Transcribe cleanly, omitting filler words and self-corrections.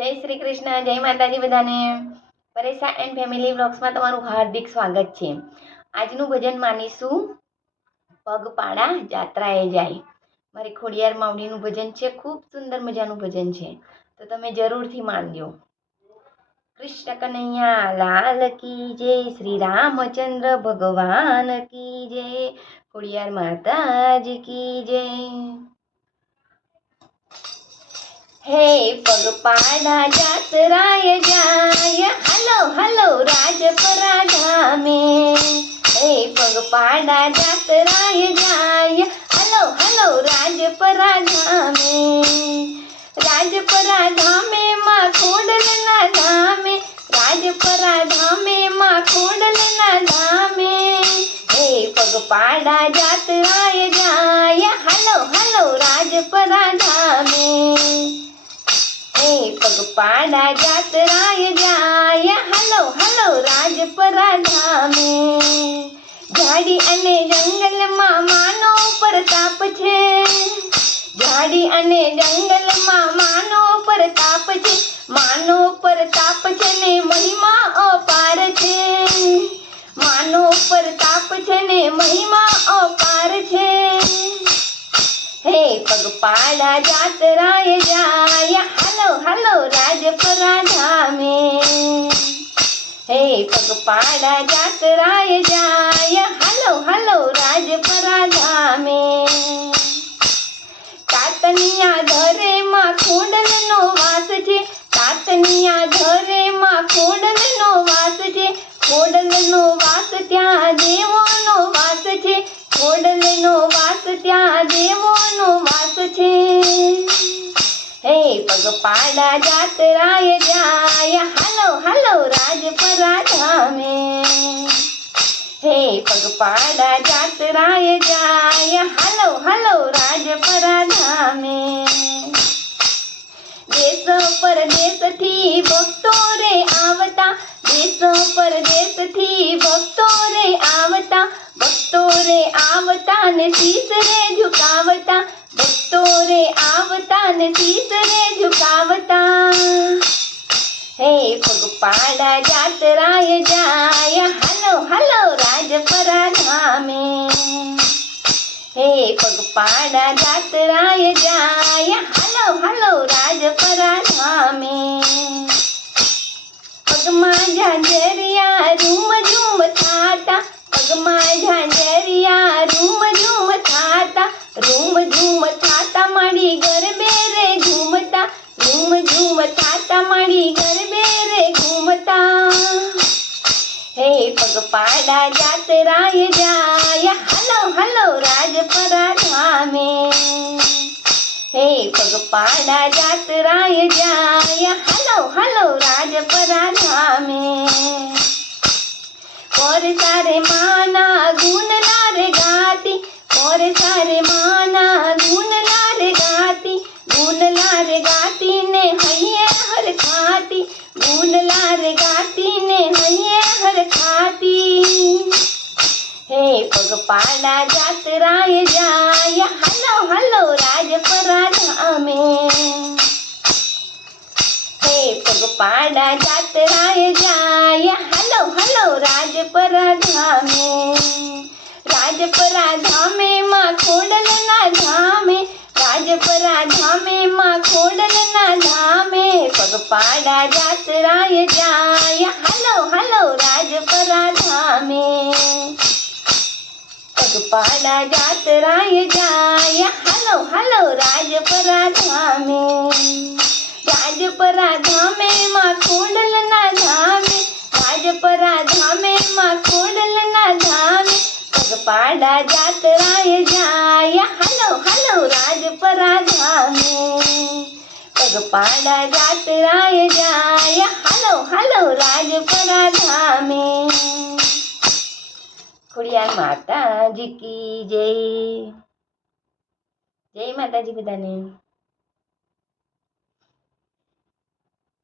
જય શ્રી કૃષ્ણ, જય માતાજી બધાને. પરેશા એન્ડ ફેમિલી વ્લોગ્સમાં તમારું હાર્દિક સ્વાગત છે. આજનું ભજન માનીશું પગપાળા જાત્રાએ જાય. મારી ખોડિયાર માવડીનું ભજન છે. ખૂબ સુંદર મજાનું ભજન છે, તો તમે જરૂરથી માનજો. કૃષ્ણ કનૈયા લાલ કી જય, શ્રી રામચંદ્ર ભગવાન કી જય, ખોડિયાર માતાજી કી જય. હે પગપાળા જાત્રાએ જાય, હલો હલો રાજપરા ધામે. હે પગપાળા જાત્રાએ જાય, હલો હલો રાજપરા ધામે. રાજપરા ધામે માં ખોડલના ધામે, રાજપરા ધામે માં ખોડલના ધામે. હે પગપાળા જાત્રાએ જાય, હલો હલો રાજપરા ધામે. હે પગપાળા જાત્રાએ જાય, હલો હલો રાજપરા ધામે. ઝાડી અને જંગલમાં માનો પ્રતાપ છે, ઝાડી અને જંગલમાં માનો પ્રતાપ છે, માનો પ્રતાપ છે ને મહિમા અપાર છે, માનો પ્રતાપ છે ને મહિમા અપાર છે. હે પગપાળા જાત્રાએ જાય, હલો હલો રાજપરા ધામે. હે પગપાળા જાત્રાએ જાય, હલો હલો રાજપરા ધામે. તાતનિયા ધરે માં ખોડલનો વાસ છે, તાતનિયા ધરે માં ખોડલનો વાસ છે, ખોડલનો વાસ ત્યાં દેવોનો વાસ છે, ખોડલનો વાસ ત્યાં દેવોનો વાસ છે. હે પગપાળા જાત્રાએ જાય, હલો હલો રાજપરા ધામે. હે પગપાળા જાત્રાએ જાય, હલો હલો રાજપરા ધામે. દેશ પરદેશથી ભક્તો રે આવતા, દેશ પરદેશથી ભક્તો રે આવતા, ભક્તો રે આવતા ને શીશ રે ઝુકાવતા, ભક્તો રે આવતા ને શીશ રે ઝુકાવતા. હે પગપાળા જાત્રાએ જાય, હલો હલો રાજપરા ધામે. હે પગપાળા જાત્રાએ જાય, હલો હલો રાજપરા ધામે. પગમાં ઝાંઝરિયા રૂમ ઝૂમ થાતા, પગમાં Jhanjhariya room zoom થાતા, room zoom થાતા માડી ગરબે રે ઘૂમતા, રૂમ ઝૂમ થાતા માડી ગરબે રે ઘૂમતા. હે પગપાળા જાત્રાએ જાય, હલો હલો રાજપરા ધામે. હે પગપાળા જાત્રાએ જાય, હલો હલો રાજપરા ધામે. પર સારે માના ગુણના રે ગાતી, પર સારે માના ગુણના રે ગાતી, ગુણલા રે ગાતી ને હૈયે હર ખાતી, ગુણલા રે ગાતી ને હૈયે હર ખાતી. હે પગપાળા જાત્રાએ જાય, હલો હલો રાજપરા ધામે. હે પગપાળા જાત્રાએ જાય, હલો હલો રાજપરા ધામે. રાજપરા ધામે માં ખોડલના ધામે, રાજપરા ધામે માં ખોડલના ધામે. પગપાળા જાત્રાએ જાય, હલો હલો રાજપરા ધામે. પગપાળા જાત્રાએ જાય, હલો હલો રાજપરા ધામે. રાજપરા ધામે માં ખોડલના ધામે, રાજપરા ધામે માં ખોડલના ધામે. પગપાળા જાત્રાએ જાય, હલો હલો રાજપરા ધામે. પગપાળા જાત્રાએ જાય, હલો હલો રાજપરા ધામે. ખોડિયાર માતાજી કી જય. જય માતાજી બધાને.